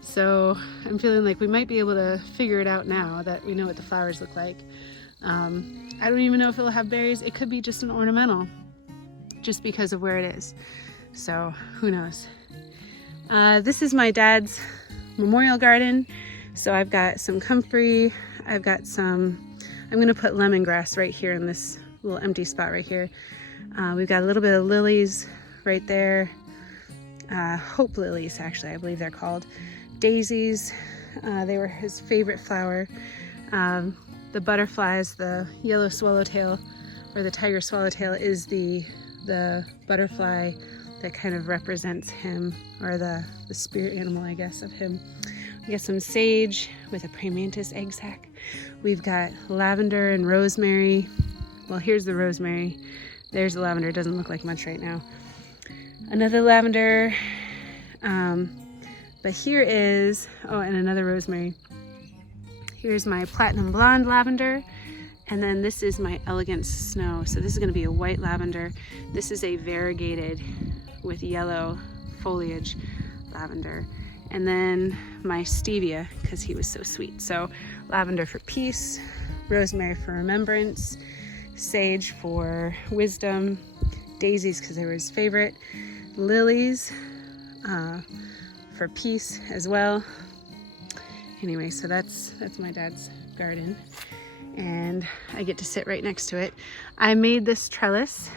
so I'm feeling like we might be able to figure it out now that we know what the flowers look like. I don't even know if it'll have berries. It could be just an ornamental, just because of where it is. So who knows? This is my dad's memorial garden. So I've got some comfrey. I've got some I'm gonna put lemongrass right here in this little empty spot right here. We've got a little bit of lilies right there. Hope lilies, actually, I believe they're called. Daisies, they were his favorite flower. The butterflies, the yellow swallowtail or the tiger swallowtail is the butterfly that kind of represents him, or the spirit animal, I guess, of him. We got some sage with a praymantis egg sac. We've got lavender and rosemary. Well, here's the rosemary. There's the lavender. It doesn't look like much right now. Another lavender. But here is, oh, and another rosemary. Here's my platinum blonde lavender. And then this is my elegant snow. So this is gonna be a white lavender. This is a variegated with yellow foliage lavender. And then my stevia, because he was so sweet. So lavender for peace, rosemary for remembrance, sage for wisdom, daisies because they were his favorite, lilies for peace as well. Anyway, so that's my dad's garden, and I get to sit right next to it. I made this trellis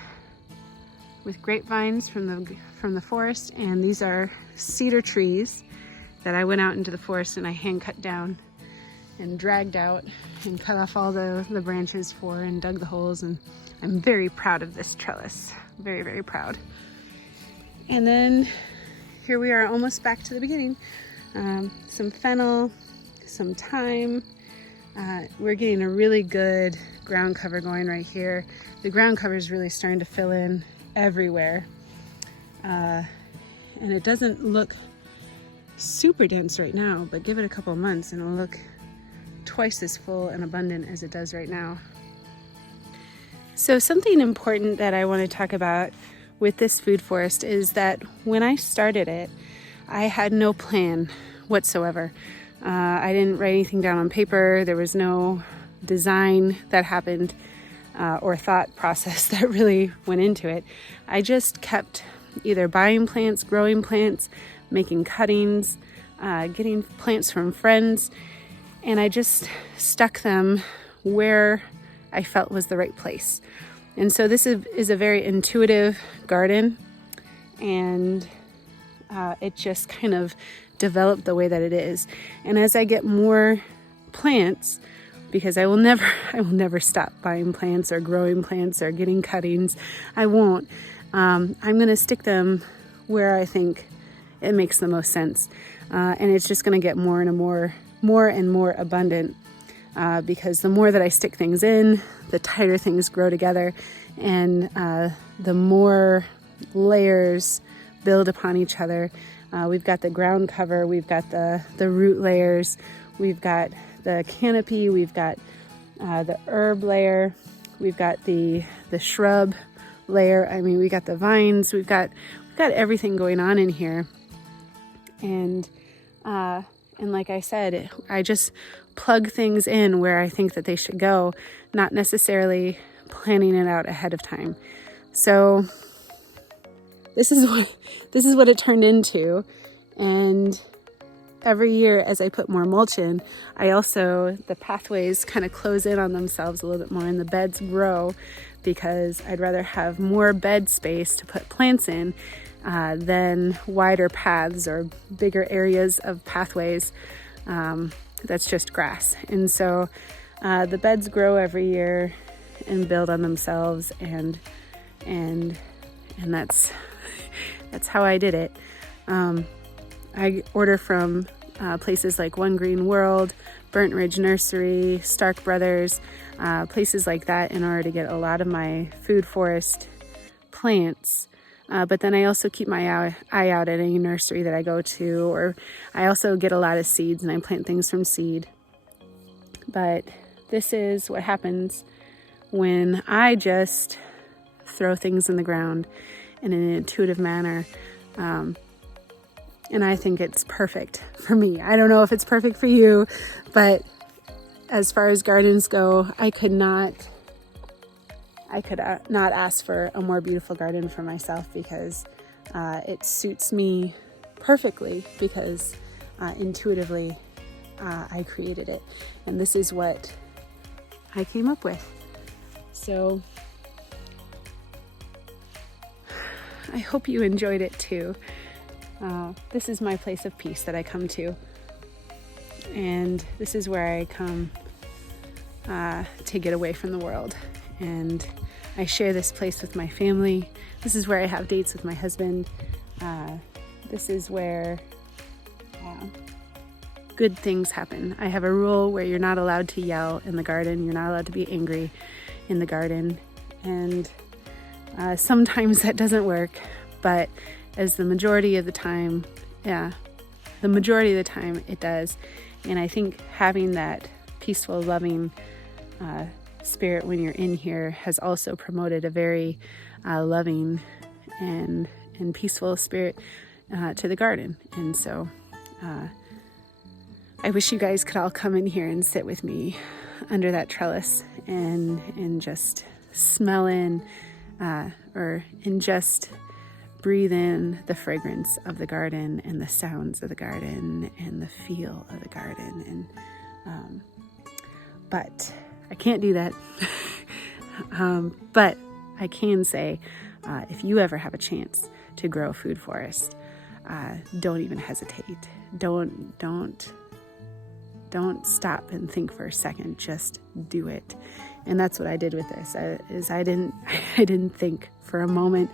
with grapevines from the forest, and these are cedar trees that I went out into the forest and I hand cut down and dragged out and cut off all the branches for and dug the holes, and I'm very proud of this trellis. Very, very proud. And then here we are almost back to the beginning. Some fennel, some thyme. We're getting a really good ground cover going right here. The ground cover is really starting to fill in everywhere. And it doesn't look super dense right now, but give it a couple of months and it'll look twice as full and abundant as it does right now. So something important that I want to talk about with this food forest is that when I started it, I had no plan whatsoever. I didn't write anything down on paper. There was no design that happened or thought process that really went into it. I just kept either buying plants, growing plants, making cuttings, getting plants from friends, and I just stuck them where I felt was the right place. And so this is a very intuitive garden, and it just kind of developed the way that it is. And as I get more plants, because I will never stop buying plants or growing plants or getting cuttings, I won't. I'm gonna stick them where I think it makes the most sense. And it's just gonna get more and more abundant. Because the more that I stick things in, the tighter things grow together, and the more layers build upon each other. We've got the ground cover, we've got the root layers, we've got the canopy, we've got the herb layer, we've got the shrub layer. I mean, we got the vines, we've got everything going on in here. And like I said, I just plug things in where I think that they should go, not necessarily planning it out ahead of time. So this is what it turned into. And every year as I put more mulch in, the pathways kind of close in on themselves a little bit more and the beds grow, because I'd rather have more bed space to put plants in than wider paths or bigger areas of pathways that's just grass. And so the beds grow every year and build on themselves, and that's how I did it. I order from places like One Green World, Burnt Ridge Nursery, Stark Brothers, places like that in order to get a lot of my food forest plants. But then I also keep my eye out at any nursery that I go to, or I also get a lot of seeds and I plant things from seed. But this is what happens when I just throw things in the ground in an intuitive manner. And I think it's perfect for me. I don't know if it's perfect for you, but as far as gardens go, I could not ask for a more beautiful garden for myself, because it suits me perfectly, because intuitively I created it. And this is what I came up with. So I hope you enjoyed it too. This is my place of peace that I come to. And this is where I come to get away from the world. And I share this place with my family. This is where I have dates with my husband. This is where good things happen. I have a rule where you're not allowed to yell in the garden. You're not allowed to be angry in the garden. And sometimes that doesn't work, but as the majority of the time it does. And I think having that peaceful, loving spirit when you're in here has also promoted a very loving and peaceful spirit to the garden. And so I wish you guys could all come in here and sit with me under that trellis and just smell in and just breathe in the fragrance of the garden and the sounds of the garden and the feel of the garden. And but I can't do that. But I can say, if you ever have a chance to grow a food forest, don't even hesitate. Don't stop and think for a second. Just do it. And that's what I did with this. I didn't think for a moment.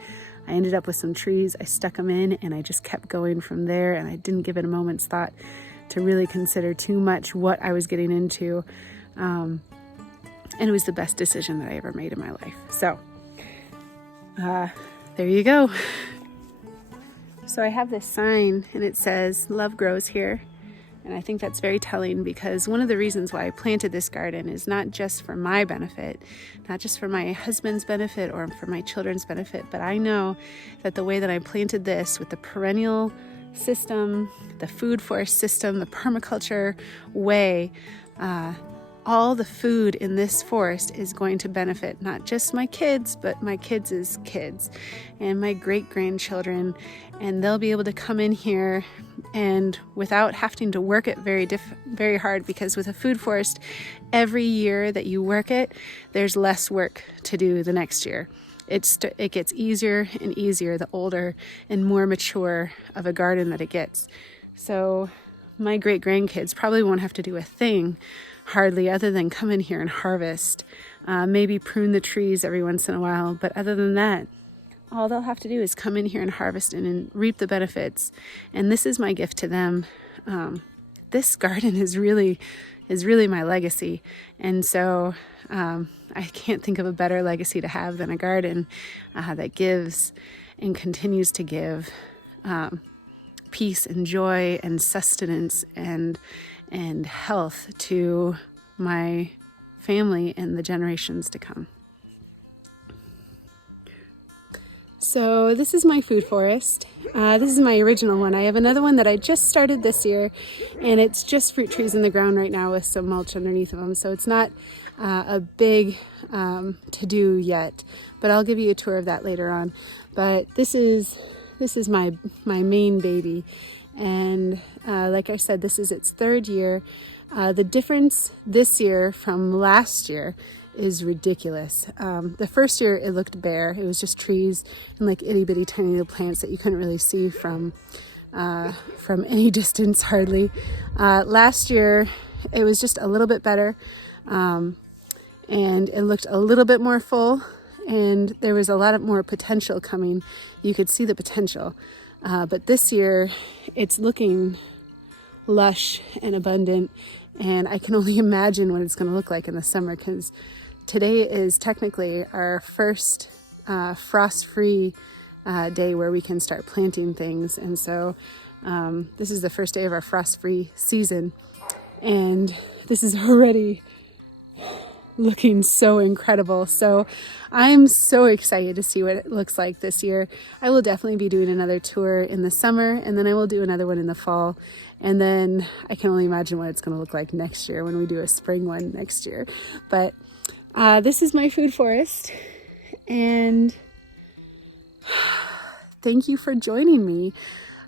I ended up with some trees. I stuck them in, and I just kept going from there. And I didn't give it a moment's thought to really consider too much what I was getting into. And it was the best decision that I ever made in my life. So there you go. So I have this sign, and it says, "Love grows here." And I think that's very telling, because one of the reasons why I planted this garden is not just for my benefit, not just for my husband's benefit or for my children's benefit, but I know that the way that I planted this with the perennial system, the food forest system, the permaculture way, all the food in this forest is going to benefit not just my kids, but my kids' kids and my great-grandchildren. And they'll be able to come in here and without having to work it very hard, because with a food forest, every year that you work it, there's less work to do the next year. It gets easier and easier the older and more mature of a garden that it gets. So my great-grandkids probably won't have to do a thing hardly, other than come in here and harvest, maybe prune the trees every once in a while. But other than that, all they'll have to do is come in here and harvest and reap the benefits. And this is my gift to them. This garden is really my legacy. And so I can't think of a better legacy to have than a garden that gives and continues to give peace and joy and sustenance and health to my family and the generations to come. So this is my food forest. This is my original one. I have another one that I just started this year, and it's just fruit trees in the ground right now with some mulch underneath of them. So it's not a big to do yet, but I'll give you a tour of that later on. But this is my main baby. And like I said, this is its third year. The difference this year from last year is ridiculous. The first year it looked bare. It was just trees and like itty bitty tiny little plants that you couldn't really see from any distance hardly. Last year it was just a little bit better, and it looked a little bit more full, and there was a lot of more potential coming. You could see the potential. But this year it's looking lush and abundant, and I can only imagine what it's going to look like in the summer, because today is technically our first frost-free day where we can start planting things. And so this is the first day of our frost-free season, and this is already looking so incredible. So I'm so excited to see what it looks like this year. I will definitely be doing another tour in the summer, and then I will do another one in the fall. And then I can only imagine what it's going to look like next year when we do a spring one next year. But this is my food forest, and thank you for joining me.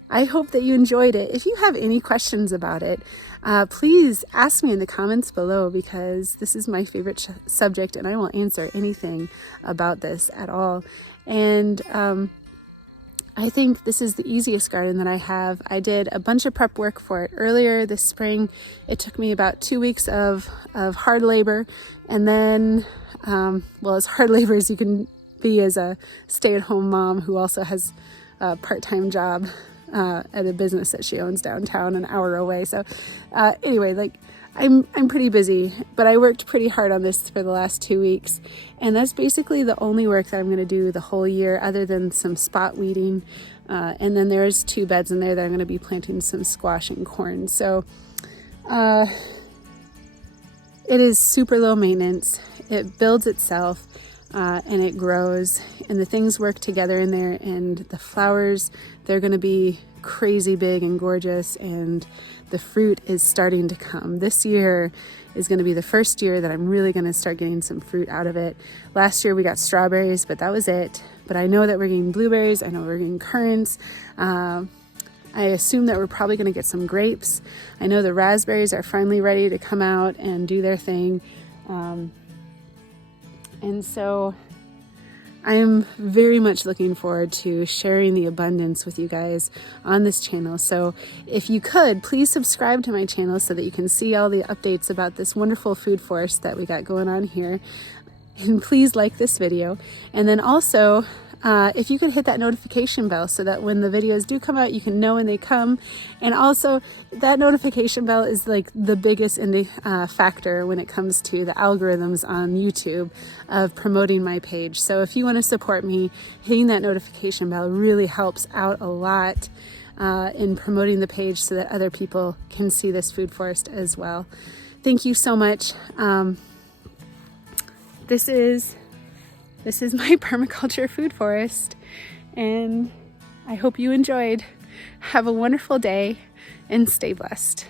I hope that you enjoyed it. If you have any questions about it, please ask me in the comments below, because this is my favorite subject and I will answer anything about this at all. And I think this is the easiest garden that I have. I did a bunch of prep work for it earlier this spring. It took me about 2 weeks of hard labor, and then, well, as hard labor as you can be as a stay-at-home mom who also has a part-time job at a business that she owns downtown, an hour away. So anyway, like I'm pretty busy, but I worked pretty hard on this for the last 2 weeks. And that's basically the only work that I'm going to do the whole year, other than some spot weeding. And then there's 2 beds in there that I'm going to be planting some squash and corn. So it is super low maintenance. It builds itself and it grows, and the things work together in there, and the flowers, they're going to be crazy big and gorgeous, and the fruit is starting to come. This year is going to be the first year that I'm really going to start getting some fruit out of it. Last year we got strawberries, but that was it. But I know that we're getting blueberries. I know we're getting currants. I assume that we're probably going to get some grapes. I know the raspberries are finally ready to come out and do their thing. And so I'm very much looking forward to sharing the abundance with you guys on this channel. So if you could, please subscribe to my channel so that you can see all the updates about this wonderful food forest that we got going on here. And please like this video. And then also, if you could hit that notification bell so that when the videos do come out, you can know when they come. And also, that notification bell is like the biggest factor when it comes to the algorithms on YouTube of promoting my page. So if you want to support me, hitting that notification bell really helps out a lot in promoting the page so that other people can see this food forest as well. Thank you so much. This is my permaculture food forest, and I hope you enjoyed. Have a wonderful day and stay blessed.